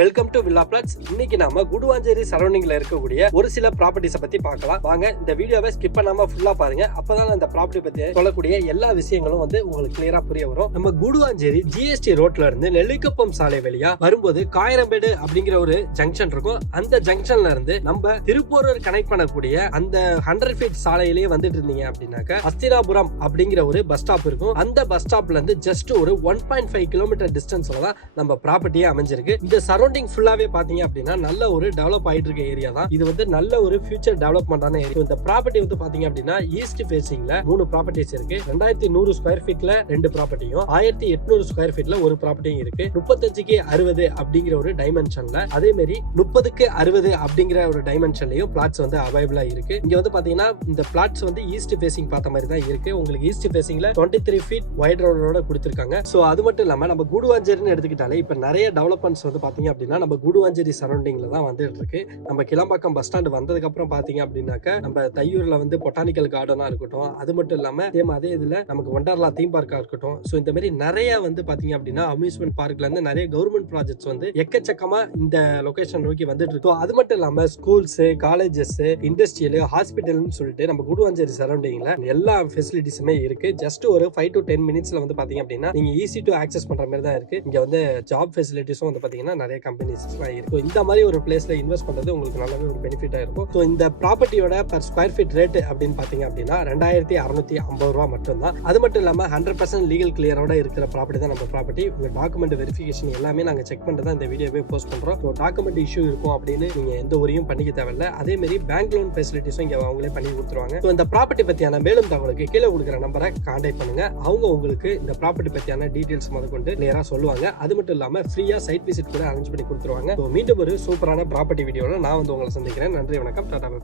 Welcome to villa plots. இன்னைக்கு நாம குடுவாஞ்சேரி சரௌண்டிங்ல இருக்கக்கூடிய ஒரு சில ப்ராப்பர்ட்டிஸை பத்தி பார்க்கலாம். வாங்க இந்த வீடியோவை ஸ்கிப் பண்ணாம ஃபுல்லா பாருங்க. அப்பதான் இந்த ப்ராப்பர்ட்டி பத்தி சொல்லக்கூடிய எல்லா விஷயங்களும் உங்களுக்கு கிளியரா புரிய வரும். நம்ம குடுவாஞ்சேரி ஜிஎஸ்டி ரோட்ல இருந்து நெல்லிக்குப்பம் சாலை வழியா வரும்போது காயரம்பேடு அப்படிங்கிற ஒரு ஜங்ஷன் இருக்கும். அந்த ஜங்ஷன்ல இருந்து நம்ம திருப்பூர் கனெக்ட் பண்ணக்கூடிய அந்த 100 ஃபீட் சாலையிலேயே வந்துட்டு இருந்தீங்க அப்படின்னாக்க அஸ்தினாபுரம் அப்படிங்கிற ஒரு பஸ் ஸ்டாப் இருக்கும். அந்த பஸ் ஸ்டாப்ல இருந்து ஜஸ்ட் ஒரு 1.5 கிலோமீட்டர் டிஸ்டன்ஸ்ல தான் நம்ம ப்ராப்பர்ட்டியே அமைஞ்சிருக்கு. இந்த சரௌண்டிங் ஃபுல்லாவே பாத்தீங்க அப்படின்னா நல்ல ஒரு டெவலப் ஆயிட்டு இருக்க ஏரியா தான். இது நல்ல ஒரு ஃபியூச்சர் டெவலப்மெண்டான ஏரியா. இந்த ப்ராப்பர்ட்டி பாத்தீங்க அப்படின்னா ஈஸ்ட் ஃபேசிங்ல 3 ப்ராப்பர்ட்டிஸ் இருக்கு. 2100 ஸ்கொயர் ஃபீட்ல 2 ப்ராப்பர்ட்டியும் 1800 ஸ்கொயர் ஃபீட்ல ஒரு ப்ராப்பர்ட்டியும் இருக்கு. 35க்கு 60 அப்படிங்கிற ஒரு டைமென்ஷன்ல, அதே மாதிரி 30க்கு 60 அப்படிங்கிற ஒரு டைமென்ஷன்லயும் பிளாட்ஸ் அவைலபிளா இருக்கு. இங்க பாத்தீங்கன்னா இந்த பிளாட்ஸ் ஈஸ்ட் ஃபேசிங் பார்த்த மாதிரி தான் இருக்கு. உங்களுக்கு ஈஸ்ட் ஃபேசிங்ல 23 ஃபீட் வைட் ரோடோட கொடுத்திருக்காங்க. சோ அது மட்டும் இல்லாம நம்ம குடுவாஞ்சேரின்னு எடுத்துக்கிட்டாலே இப்ப நிறைய டெவலப்மெண்ட்ஸ் பாத்தீங்க அப்படின்னா நம்ம குடுவாஞ்சேரி சரௌண்டிங்ல தான் வந்துட்டு இருக்கு. நம்ம கிளம்பாக்கம் பஸ் ஸ்டாண்ட் வந்ததுக்கு அப்புறம் பாத்தீங்க அப்படின்னாக்க நம்ம தையூர்ல பொட்டானிக்கல் கார்டனா இருக்கட்டும், அது மட்டும் இல்லாம அதே இதுல நமக்கு வண்டர்லா தீம் பார்க்கா இருக்கட்டும். சோ இந்த மாதிரி நிறைய பாத்தீங்க அப்படின்னா அம்யூஸ்மெண்ட் பார்க்ல இருந்து நிறைய கவர்மெண்ட் ப்ராஜெக்ட்ஸ் எக்கச்சக்கமா இந்த லொகேஷன் நோக்கி வந்துட்டு இருக்கோம். அது மட்டும் இல்லாம ஸ்கூல்ஸ், காலேஜஸ், இண்டஸ்ட்ரியல், ஹாஸ்பிட்டல்னு சொல்லிட்டு நம்ம குடுவாஞ்சேரி சரௌண்டிங்ல எல்லா ஃபெசிலிட்டிஸுமே இருக்கு. ஜஸ்ட் ஒரு 5 to 10 மினிட்ஸ்ல பாத்தீங்க அப்படின்னா நீங்க ஈஸி டு ஆக்சஸ் பண்ற மாதிரி தான் இருக்கு. இங்க ஜாப் ஃபெசிலிட்டிஸும் பாத்தீங்கன்னா நிறைய கம்பெனிஸ் இருக்கு. இந்த மாதிரி ஒரு பிளேஸ்ல இன்வெஸ்ட் பண்றது உங்களுக்கு நல்லாவே ஒரு பெனிஃபிட்டா இருக்கும். ஸோ இந்த ப்ராப்பர்ட்டியோட பர் ஸ்கொயர் ஃபீட் ரேட் அப்படின்னு பாத்தீங்க அப்படின்னா 2650 ரூபா மட்டும் தான். அது மட்டும் இல்லாம 100% லீகல் கிளியரோட இருக்கிற ப்ராப்பர்ட்டி தான் நம்ம ப்ராப்பர்ட்டி. உங்க டாக்குமெண்ட் வெரிஃபிகேஷன் எல்லாமே நாங்க செக் பண்ணிட்டு தான் இந்த வீடியோவே போஸ்ட் பண்றோம். ஸோ டாக்குமெண்ட் இஷ்யூ இருக்கும் அப்படின்னு நீங்க எந்த ஒரியும் பண்ணிக்க தேவையில்ல. அதே மாதிரி பேங்க் லோன் ஃபெசிலிட்டிஸும் இங்க அவங்களே பண்ணி கொடுத்துருவாங்க. ஸோ இந்த ப்ராப்பர்ட்டி பத்தியான மேலும் தகவலுக்கு கீழே கொடுக்குற நம்பரை கான்டாக்ட் பண்ணுங்க. அவங்க உங்களுக்கு இந்த ப்ராப்பர்ட்டி பத்தியான டீடைல்ஸ் முதற்கொண்டு கிளியரா சொல்லுவாங்க. அது மட்டும் இல்லாம ஃப்ரீயா சைட் விசிட் கூட அரேஞ்ச் பண்ணி கொடுத்துருவாங்க. மீண்டும் ஒரு சூப்பரான ப்ராப்பர்ட்டி வீடியோல நான் உங்களை சந்திக்கிறேன். நன்றி, வணக்கம், டாடா, பை.